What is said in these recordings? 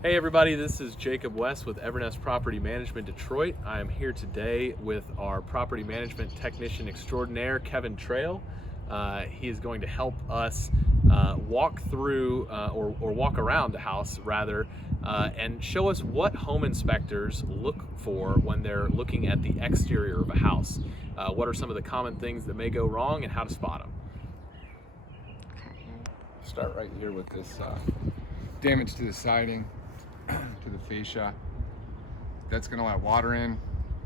Hey everybody, this is Jacob West with Evernest Property Management Detroit. I am here today with our property management technician extraordinaire, Kevin Trail. He is going to help us walk through or walk around the house rather and show us what home inspectors look for when they're looking at the exterior of a house. What are some of the common things that may go wrong and how to spot them. Start right here with this damage to the siding, to the fascia. That's going to let water in.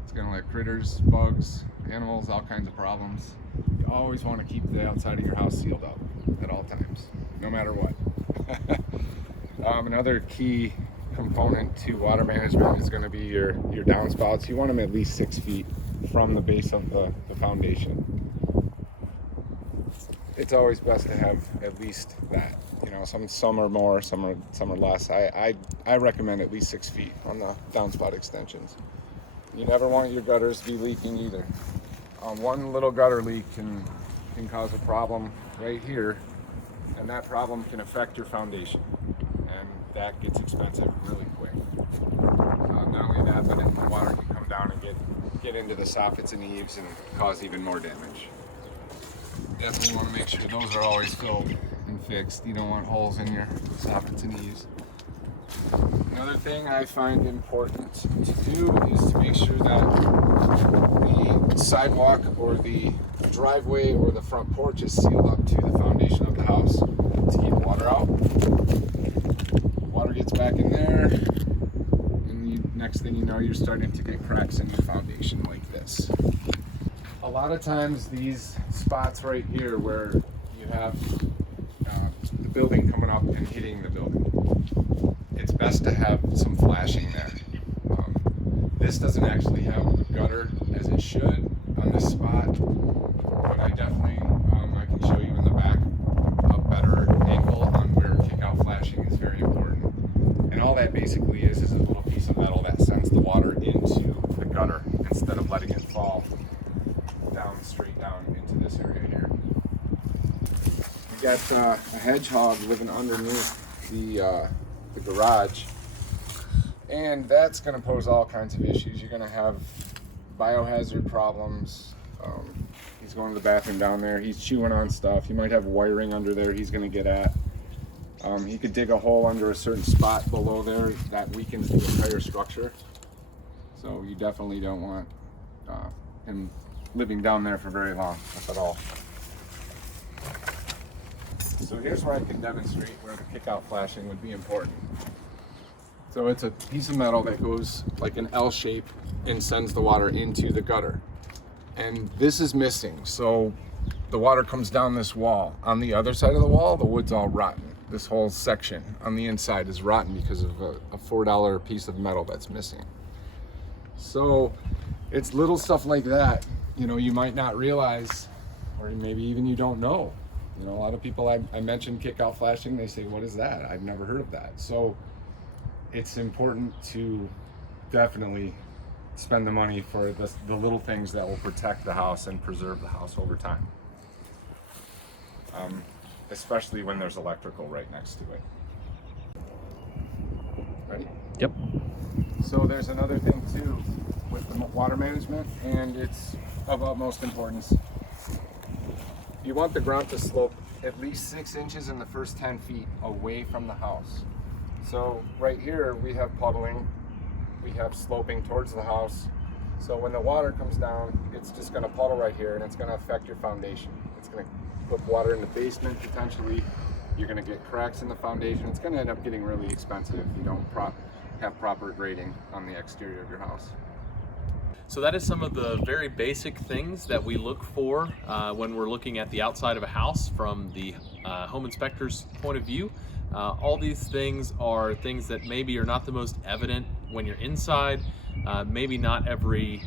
It's going to let critters, bugs, animals, all kinds of problems. You always want to keep the outside of your house sealed up at all times, no matter what. Another key component to water management is going to be your downspouts. You want them at least 6 feet from the base of the foundation. It's always best to have at least that. You know, some are more, some are less. I recommend at least 6 feet on the downspout extensions. You never want your gutters to be leaking either. One little gutter leak can cause a problem right here, and that problem can affect your foundation, and that gets expensive really quick. Not only that, but the water can come down and get into the soffits and eaves and cause even more damage. Definitely want to make sure those are always filled and fixed. You don't want holes in your soffits and eaves. Another thing I find important to do is to make sure that the sidewalk or the driveway or the front porch is sealed up to the foundation of the house to keep water out. Water gets back in there, and next thing you know, you're starting to get cracks in the foundation like this. A lot of times these spots right here where you have the building coming up and hitting the building, it's best to have some flashing there. This doesn't actually have a gutter as it should on this spot, but I definitely, I can show you in the back a better angle on where kick-out flashing is very important. And all that basically is a little piece of metal that sends the water into the gutter instead of letting it fall straight down into this area here. We got a hedgehog living underneath the garage, and that's going to pose all kinds of issues. You're going to have biohazard problems. He's going to the bathroom down there. He's chewing on stuff. You might have wiring under there he's going to get at. He could dig a hole under a certain spot below there that weakens the entire structure. So you definitely don't want him living down there for very long, if at all. So here's where I can demonstrate where the kick-out flashing would be important. So it's a piece of metal that goes like an L shape and sends the water into the gutter. And this is missing, so the water comes down this wall. On the other side of the wall, the wood's all rotten. This whole section on the inside is rotten because of a $4 piece of metal that's missing. So it's little stuff like that, you know, you might not realize, or maybe even you don't know. You know, a lot of people, I mentioned kick-out flashing, they say, what is that? I've never heard of that. So it's important to definitely spend the money for the little things that will protect the house and preserve the house over time. Especially when there's electrical right next to it. Ready? Yep. So there's another thing too with the water management, and it's of utmost importance. You want the ground to slope at least 6 inches in the first 10 feet away from the house. So right here we have puddling, we have sloping towards the house. So when the water comes down, it's just going to puddle right here, and it's going to affect your foundation. It's going to put water in the basement potentially. You're going to get cracks in the foundation. It's going to end up getting really expensive if you don't have proper grading on the exterior of your house. So that is some of the very basic things that we look for when we're looking at the outside of a house from the home inspector's point of view. All these things are things that maybe are not the most evident when you're inside. Maybe not every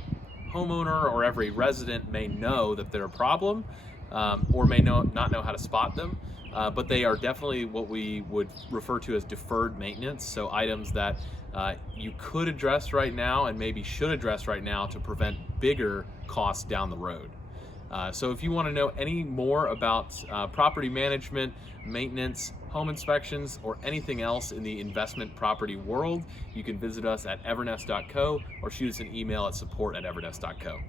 homeowner or every resident may know that they're a problem or may not know how to spot them. But they are definitely what we would refer to as deferred maintenance. So items that you could address right now and maybe should address right now to prevent bigger costs down the road. So if you want to know any more about property management, maintenance, home inspections, or anything else in the investment property world, you can visit us at evernest.co or shoot us an email at support@evernest.co.